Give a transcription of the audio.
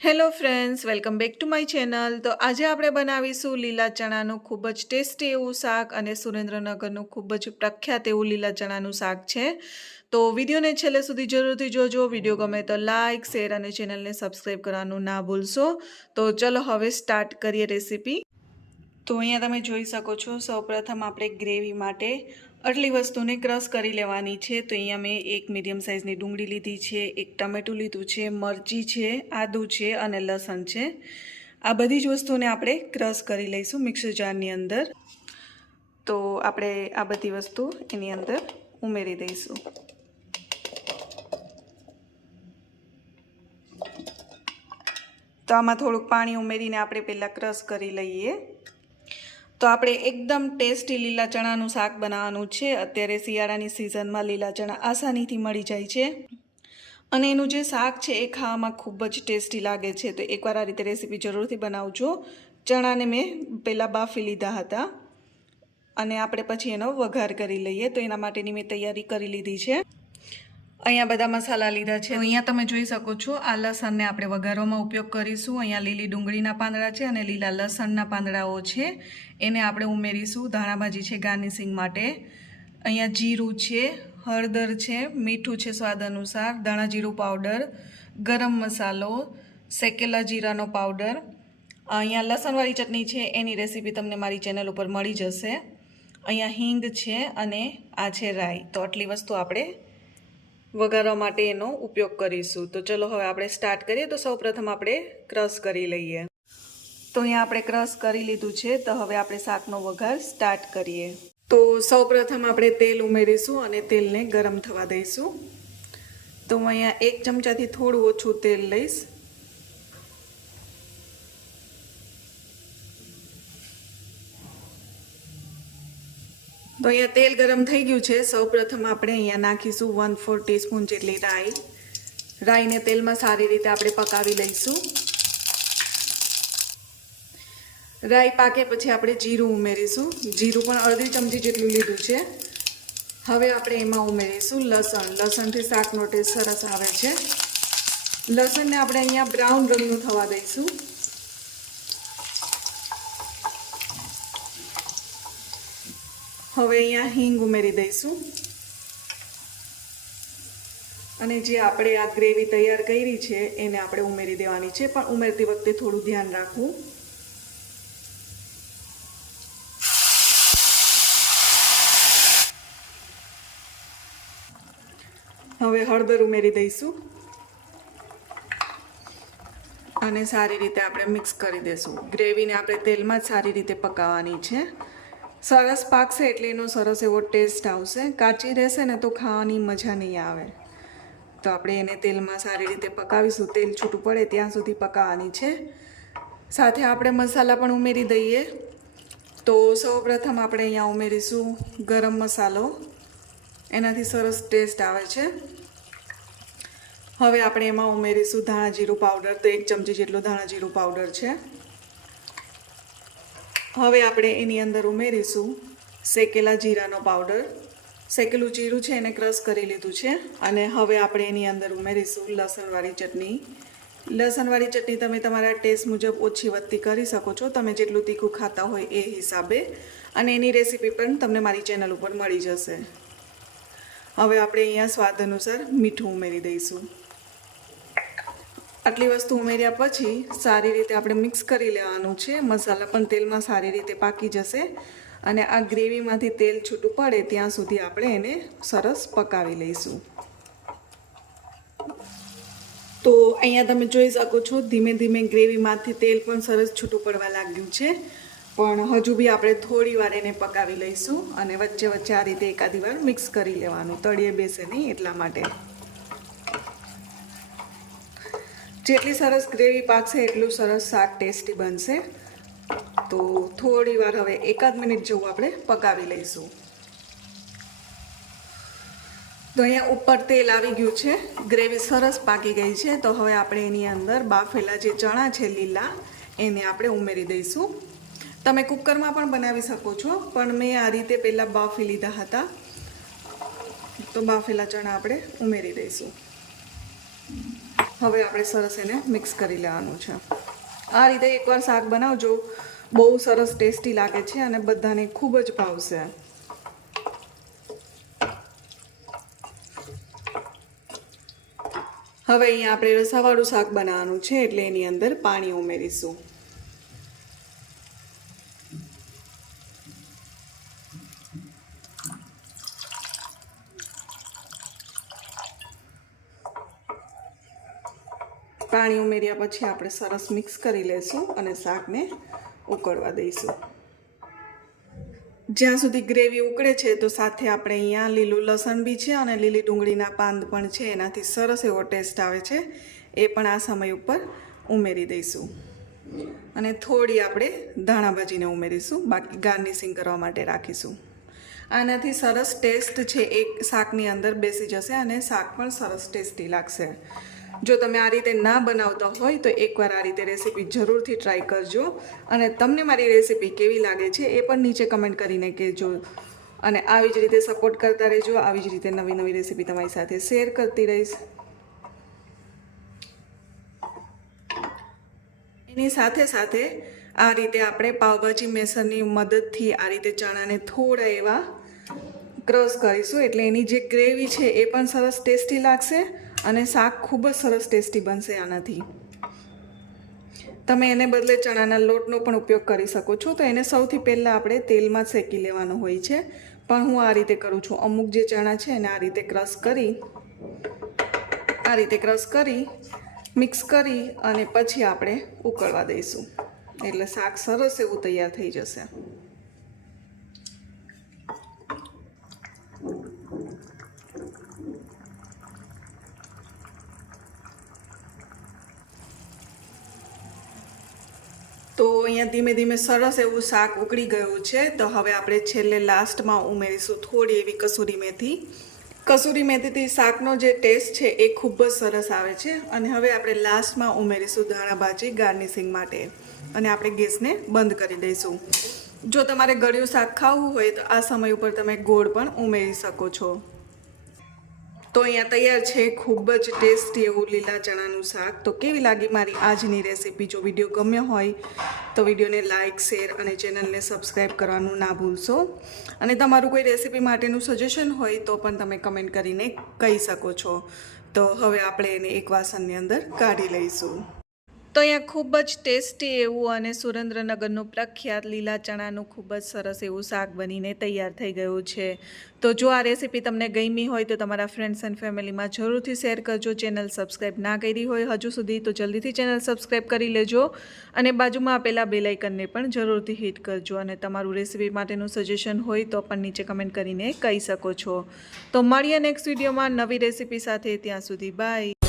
Hello friends welcome back to my channel તો આજે આપણે બનાવીશું લીલા ચણાનું ખૂબ જ ટેસ્ટી એવું શાક અને સુરેન્દ્રનગરનું ખૂબ જ પ્રખ્યાત એવું લીલા ચણાનું શાક છે. તો વિડીયોને છેલ્લે સુધી જરૂરથી જોજો. વીડિયો ગમે તો લાઇક શેર અને ચેનલને સબસ્ક્રાઈબ કરવાનું ના ભૂલશો. તો ચલો હવે સ્ટાર્ટ કરીએ રેસીપી તો અહીંયા તમે જોઈ શકો છો, સૌપ્રથમ આપણે ગ્રેવી માટે આટલી વસ્તુને ક્રશ કરી લેવાની છે, તો અહીંયા મેં એક મીડિયમ સાઇઝની ડુંગળી લીધી છે, એક ટમેટું લીધું છે, મરચી છે, આદું છે અને લસણ છે. આ બધી જ વસ્તુને આપણે ક્રશ કરી લઈશું મિક્સર જારની અંદર. તો આપણે આ બધી વસ્તુ એની અંદર ઉમેરી દઈશું. તો આમાં થોડુંક પાણી ઉમેરીને આપણે પહેલાં ક્રશ કરી લઈએ. તો આપણે એકદમ ટેસ્ટી લીલા ચણાનું શાક બનાવવાનું છે. અત્યારે શિયાળાની સિઝનમાં લીલા ચણા આસાનીથી મળી જાય છે. અને એનું જે શાક છે એ ખાવામાં ખૂબ જ ટેસ્ટી લાગે છે. તો એકવાર આ રીતે રેસીપી જરૂરથી બનાવજો. ચણાને મેં પહેલાં બાફી લીધા હતા. અને આપણે પછી એનો વઘાર કરી લઈએ. તો એના માટેની મેં તૈયારી કરી લીધી છે. અહીંયા બધા મસાલા લીધા છે. અહીંયા તમે જોઈ શકો છો, આ લસણને આપણે વઘારવામાં ઉપયોગ કરીશું. અહીંયા લીલી ડુંગળીના પાંદડા છે અને લીલા લસણના પાંદડાઓ છે. એને આપણે ઉમેરીશું ધાણાભાજી છે ગાર્નિશિંગ માટે. અહીંયા જીરું છે, હળદર છે, મીઠું છે સ્વાદ અનુસાર, ધાણા જીરું પાવડર, ગરમ મસાલો, શેકેલા જીરાનો પાવડર. અહીંયા લસણવાળી ચટણી છે, એની રેસીપી તમને મારી ચેનલ ઉપર મળી જશે. અહીંયા હિંગ છે અને આ છે રાઈ. તો આટલી વસ્તુ આપણે વઘારવા માટે એનો ઉપયોગ કરીશું. તો ચલો હવે આપણે સ્ટાર્ટ કરીએ. તો સૌપ્રથમ આપણે ક્રશ કરી લઈએ. તો અહીંયા આપણે ક્રશ કરી લીધું છે. તો હવે આપણે શાકનો વઘાર સ્ટાર્ટ કરીએ. તો સૌપ્રથમ આપણે તેલ ઉમેરીશું અને તેલને ગરમ થવા દઈશું. તો હું અહીંયા એક ચમચાથી થોડું ઓછું તેલ લઈશ. તો અહીંયા તેલ ગરમ થઈ ગયું છે. સૌપ્રથમ આપણે અહીંયા નાખીશું વન ફોર ટીસ્પૂન જેટલી રાઈ. રાઈને તેલમાં સારી રીતે આપણે પકાવી લઈશું. રાઈ પાકે પછી આપણે જીરું ઉમેરીશું. જીરું પણ અડધી ચમચી જેટલું લીધું છે. હવે આપણે એમાં ઉમેરીશું લસણ. લસણથી શાકનો ટેસ્ટ સરસ આવે છે. લસણને આપણે અહીંયા બ્રાઉન રંગનું થવા દઈશું. હવે અહીંયા હિંગ ઉમેરી દઈશું. અને જે આપણે આ ગ્રેવી તૈયાર કરી છે, એને આપણે ઉમેરી દેવાની છે, પણ ઉમેરતી વખતે થોડું ધ્યાન રાખવું. હવે હળદર ઉમેરી દઈશું. અને સારી રીતે આપણે મિક્સ કરી દઈશું ગ્રેવીને આપણે તેલમાં જ સારી રીતે પકાવવાની છે. સરસ પાકશે એટલે એનો સરસ એવો ટેસ્ટ આવશે. કાચી રહેશે ને તો ખાવાની મજા નહીં આવે. તો આપણે એને તેલમાં સારી રીતે પકાવીશું. તેલ છૂટું પડે ત્યાં સુધી પકાવવાની છે. સાથે આપણે મસાલા પણ ઉમેરી દઈએ. તો સૌપ્રથમ આપણે અહીંયા ઉમેરીશું ગરમ મસાલો. એનાથી સરસ ટેસ્ટ આવે છે. હવે આપણે એમાં ઉમેરીશું ધાણા જીરું પાવડર તો એક ચમચી જેટલો ધાણા જીરું પાવડર છે. હવે આપણે એની અંદર ઉમેરીશું શેકેલા જીરાનો પાવડર. શેકેલું જીરું છે એને ક્રશ કરી લીધું છે અને હવે આપણે એની અંદર ઉમેરીશું લસણવાળી ચટણી. લસણવાળી ચટણી તમે તમારા ટેસ્ટ મુજબ ઓછી વધતી કરી શકો છો. તમે જેટલું તીખું ખાતા હોય એ હિસાબે. અને એની રેસીપી પણ તમને મારી ચેનલ ઉપર મળી જશે. હવે આપણે અહીંયા સ્વાદ અનુસાર મીઠું ઉમેરી દઈશું. આટલી વસ્તુ ઉમેર્યા પછી સારી રીતે આપણે મિક્સ કરી લેવાનું છે. મસાલા પણ તેલમાં સારી રીતે પાકી જશે અને આ ગ્રેવીમાંથી તેલ છૂટું પડે ત્યાં સુધી આપણે એને સરસ પકાવી લઈશું. તો અહીંયા તમે જોઈ શકો છો, ધીમે ધીમે ગ્રેવીમાંથી તેલ પણ સરસ છૂટું પડવા લાગ્યું છે. પણ હજુ બી આપણે થોડી વાર એને પકાવી લઈશું અને વચ્ચે વચ્ચે આ રીતે એકાદી વાર મિક્સ કરી લેવાનું, તળિયે બેસે નહીં એટલા માટે. જેટલી સરસ ગ્રેવી પાકશે, એટલું સરસ શાક ટેસ્ટી બનશે. તો થોડી વાર હવે એકાદ મિનિટ જેવું આપણે પકાવી લઈશું. તો અહીંયા ઉપર તેલ આવી ગયું છે. ગ્રેવી સરસ પાકી ગઈ છે. તો હવે આપણે એની અંદર બાફેલા જે ચણા છે લીલા, એને આપણે ઉમેરી દઈશું. તમે કુકરમાં પણ બનાવી શકો છો, પણ મેં આ રીતે પહેલાં બાફી લીધા હતા. તો બાફેલા ચણા આપણે ઉમેરી દઈશું. હવે આપણે સરસ એને મિક્સ કરી લેવાનું છે. આ રીતે એકવાર શાક બનાવજો. બહુ સરસ ટેસ્ટી લાગે છે અને બધાને ખૂબ જ ભાવશે. હવે અહીંયા આપણે રસાવાળું શાક બનાવવાનું છે એટલે એની અંદર પાણી ઉમેરીશું. પાણી ઉમેર્યા પછી આપણે સરસ મિક્સ કરી લઈશું અને શાકને ઉકળવા દઈશું. જ્યાં સુધી ગ્રેવી ઉકળે છે તો સાથે આપણે અહીંયા લીલું લસણ બી છે અને લીલી ડુંગળીના પાંદ પણ છે, એનાથી સરસ એવો ટેસ્ટ આવે છે, એ પણ આ સમય ઉપર ઉમેરી દઈશું. અને થોડી આપણે ધાણા ભાજીને ઉમેરીશું, બાકી ગાર્નિશિંગ કરવા માટે રાખીશું. આનાથી સરસ ટેસ્ટ છે, એક શાકની અંદર બેસી જશે અને શાક પણ સરસ ટેસ્ટી લાગશે. જો તમે આ રીતે ના બનાવતા હોય તો એકવાર આ રીતે રેસીપી જરૂરથી ટ્રાય કરજો. અને તમને મારી રેસીપી કેવી લાગે છે એ પણ નીચે કમેન્ટ કરીને કહેજો. અને આવી જ રીતે સપોર્ટ કરતા રહેજો. આવી જ રીતે નવી નવી રેસીપી તમારી સાથે શેર કરતી રહીશ. એની સાથે સાથે આ રીતે આપણે પાવભાજી મેસરની મદદથી આ રીતે ચણાને થોડા એવા ક્રશ કરીશું. એટલે એની જે ગ્રેવી છે એ પણ સરસ ટેસ્ટી લાગશે. અને શાક ખૂબ જ સરસ ટેસ્ટી બનશે આનાથી. તમે એને બદલે ચણાના લોટનો પણ ઉપયોગ કરી શકો છો. તો એને સૌથી પહેલાં આપણે તેલમાં શેકી લેવાનો હોય છે. પણ હું આ રીતે કરું છું. અમુક જે ચણા છે એને આ રીતે ક્રશ કરી, આ રીતે ક્રશ કરી, મિક્સ કરી અને પછી આપણે ઉકળવા દઈશું. એટલે શાક સરસ એવું તૈયાર થઈ જશે તો અહીંયા ધીમે ધીમે સરસ એવું શાક ઉકળી ગયું છે. તો હવે આપણે છેલ્લે લાસ્ટમાં ઉમેરીશું થોડી એવી કસૂરી મેથી. કસૂરી મેથીથી શાકનો જે ટેસ્ટ છે એ ખૂબ જ સરસ આવે છે. અને હવે આપણે લાસ્ટમાં ઉમેરીશું ધાણાભાજી ગાર્નિશિંગ માટે. અને આપણે ગેસને બંધ કરી દઈશું. જો તમારે ગળ્યું શાક ખાવું હોય તો આ સમય ઉપર તમે ગોળ પણ ઉમેરી શકો છો. તો અહીંયા તૈયાર છે ખૂબ જ ટેસ્ટી એવું લીલા ચણાનું શાક. તો કેવી લાગી મારી આજની રેસીપી? જો વીડિયો ગમ્યો હોય તો વિડીયોને લાઇક શેર અને ચેનલને સબસ્ક્રાઈબ કરવાનું ના ભૂલશો. અને તમારું કોઈ રેસીપી માટેનું સજેશન હોય તો પણ તમે કમેન્ટ કરીને કહી શકો છો. તો હવે આપણે એને એક વાસણની અંદર કાઢી લઈશું. તો અહીંયા ખૂબ જ ટેસ્ટી એવું અને સુરેન્દ્રનગરનું પ્રખ્યાત લીલા ચણાનું ખૂબ જ સરસ એવું શાક બનીને તૈયાર થઈ ગયું છે. તો જો આ રેસીપી તમને ગમી હોય તો તમારા ફ્રેન્ડ્સ એન્ડ ફેમિલીમાં જરૂરથી શેર કરજો. ચેનલ સબસ્ક્રાઈબ ના કરી હોય હજુ સુધી તો જલ્દીથી ચેનલ સબસ્ક્રાઈબ કરી લેજો અને બાજુમાં આપેલા બેલાઇકનને પણ જરૂરથી હિટ કરજો અને તમારું રેસીપી માટેનું સજેશન હોય તો પણ નીચે કમેન્ટ કરીને કહી શકો છો. તો મળીએ નેક્સ્ટ વિડીયોમાં નવી રેસીપી સાથે. ત્યાં સુધી બાય